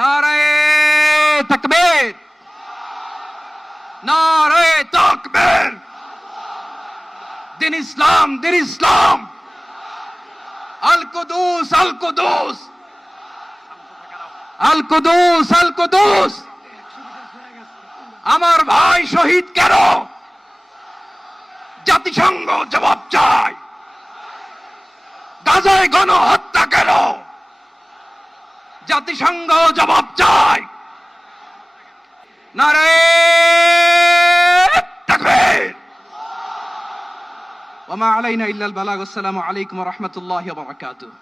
নারায়ে তাকবীর, নারায়ে তাকবীর। দিন ইসলাম, দিন ইসলাম। আল কুদুস, আল কুদুস, আল কুদুস, আল কুদুস। আমার ভাই শহীদ কেন? জাতিসংঘ জবাব চায়। গাজায় গণহত্যা কেন? জাতিসংঘ জবাব চায়। নারায়ে তাকবীর। ওয়া মা আলাইনা ইল্লাল বালাগ। আসসালামু আলাইকুম ওয়া রাহমাতুল্লাহি ওয়া বারাকাতুহু।